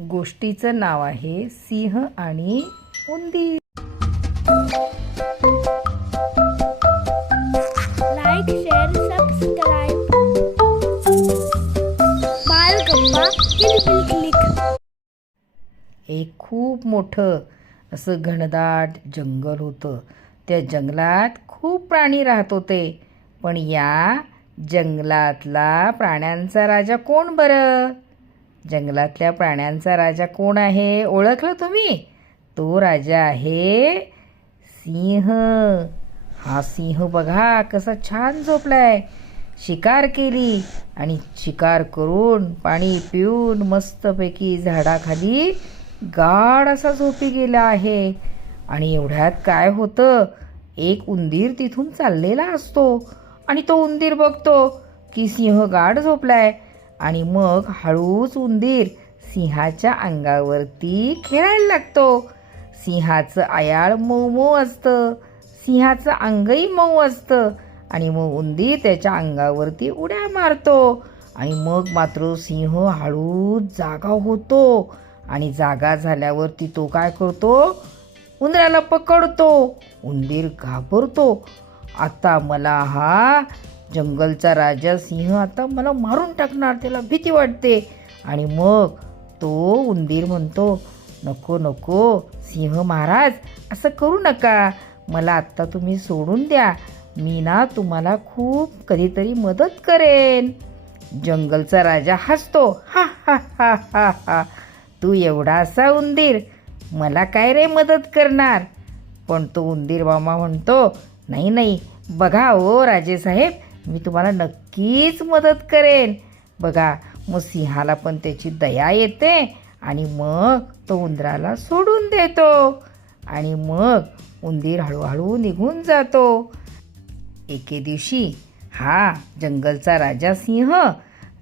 गोष्टीचं नाव आहे सिंह आणि उंदीर. Like, share, subscribe. Balgappa click. एक खूप मोठं असं घनदाट जंगल होतं. त्या जंगलात खूप प्राणी राहत होते. पण या जंगलातला प्राण्यांचा राजा कोण बरं? जंगलातल्या प्राण्यांचा राजा कोण आहे? ओळखलं तुम्ही? तो राजा आहे सिंह. हा सिंह बघा कसा छान झोपलाय. शिकार केली आणि शिकार करून पाणी पिऊन मस्तपैकी झाडाखाली गाढ असा झोपी गेला आहे. आणि एवढ्यात काय होतं, एक उंदीर तिथून चाललेला असतो आणि तो उंदीर बघतो की सिंह गाढ झोपलाय. आणि मग हळूच उंदीर सिंहाच्या अंगावरती खेळायला लागतो. सिंहाचं आयाळ मऊ मऊ असतं, सिंहाचं अंगही मऊ असतं. आणि मग उंदीर त्याच्या अंगावरती उड्या मारतो. आणि मग मात्र सिंह हळूच जागा होतो. आणि जागा झाल्यावरती तो काय करतो, उंदराला पकडतो. उंदीर घाबरतो. आता मला हा जंगलचा राजा सिंह आता मला मारून टाकणार, त्याला भीती वाटते. आणि मग तो उंदीर म्हणतो, नको नको सिंह महाराज, असं करू नका. मला आत्ता तुम्ही सोडून द्या. मी ना तुम्हाला खूप कधीतरी मदत करेन. जंगलचा राजा हसतो, हा हा हा हा हा, तू एवढासा उंदीर, मला काय रे मदत करणार? पण तो उंदीर मामा म्हणतो, नाही नाही, बघा ओ राजेसाहेब, मी तुम्हाला नक्कीच मदत करेन. बघा, मग सिंहाला पण त्याची दया येते आणि मग तो उंदराला सोडून देतो. आणि मग उंदीर हळूहळू निघून जातो. एके दिवशी हा जंगलचा राजा सिंह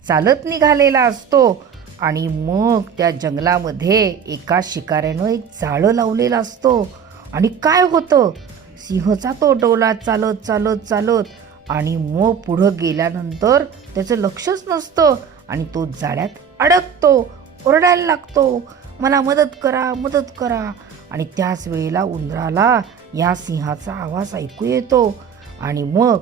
चालत निघालेला असतो. आणि मग त्या जंगलामध्ये एका शिकाऱ्यानं एक जाळं लावलेलं असतो. आणि काय होतं, सिंह जातो डोलात चालत चालत चालत. आणि मग पुढं गेल्यानंतर त्याचं लक्षच नसतं आणि तो जाळ्यात अडकतो. ओरडायला लागतो, मला मदत करा, मदत करा. आणि त्याच वेळेला उंदराला या सिंहाचा आवाज ऐकू येतो. आणि मग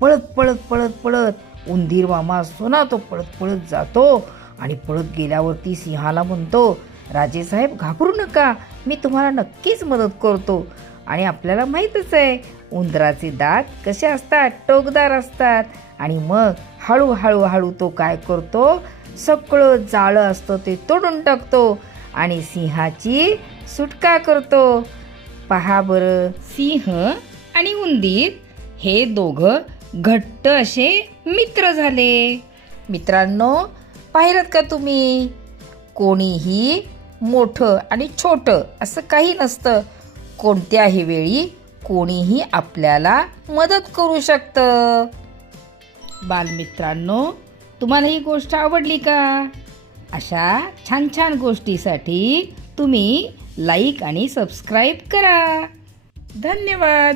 पळत पळत पळत पळत उंदीर मामा असतो ना, तो पळत पळत जातो. आणि पळत गेल्यावरती सिंहाला म्हणतो, राजेसाहेब घाबरू नका, मी तुम्हाला नक्कीच मदत करतो. आणि आपल्याला माहीतच आहे उंदराचे दात कसे असतात, टोकदार असतात. आणि मग हळूहळू हळू तो काय करतो, सगळं जाळं असतं ते तोडून टाकतो आणि सिंहाची सुटका करतो. पहा बरं, सिंह आणि उंदीर हे दोघं घट्ट असे मित्र झाले. मित्रांनो, पाहिलं का तुम्ही? कोणीही मोठं आणि छोटं असं काही नसतं. कोणत्याही वेळी कोणीही आपल्याला मदत करू शकतं. बालमित्रांनो, तुम्हाला ही गोष्ट आवडली का? अशा छान छान गोष्टीसाठी तुम्ही लाईक आणि सबस्क्राईब करा. धन्यवाद.